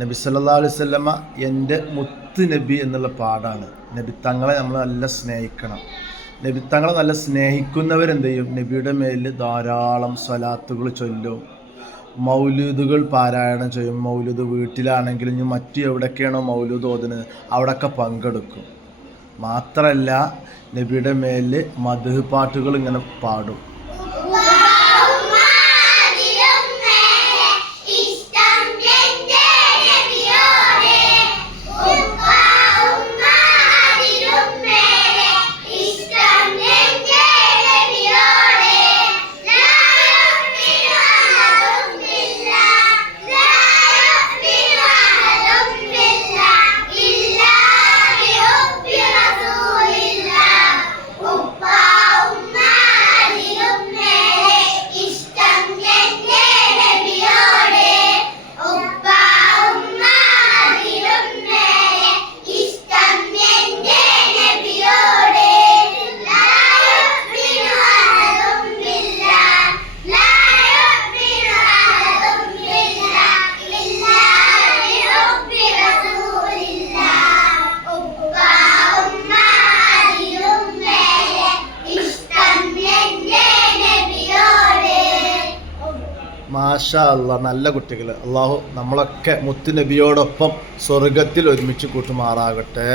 നബി സല്ലല്ലാഹു അലൈഹി വസല്ലമ എൻ്റെ മുത്ത് നബി എന്നുള്ള പാടാണ്. നബിത്തങ്ങളെ നമ്മൾ നല്ല സ്നേഹിക്കണം. നബിത്തങ്ങളെ നല്ല സ്നേഹിക്കുന്നവരെന്ത് ചെയ്യും? നബിയുടെ മേലിൽ ധാരാളം സ്വലാത്തുകൾ ചൊല്ലും, മൗലൂദുകൾ പാരായണം ചെയ്യും. മൗലൂദ് വീട്ടിലാണെങ്കിലും ഇനി മറ്റു എവിടെയൊക്കെയാണോ മൗലൂദ് ഓതുന്നത് അവിടെയൊക്കെ പങ്കെടുക്കും. മാത്രമല്ല നബിയുടെ മേലിൽ മദ്ഹ് പാട്ടുകൾ ഇങ്ങനെ പാടും. മാഷാ അല്ലാഹ്, നല്ല കുട്ടികൾ. അള്ളാഹു നമ്മളൊക്കെ മുത്ത് നബിയോടൊപ്പം സ്വർഗത്തിൽ ഒരുമിച്ച് കൂട്ടുമാറാകട്ടെ.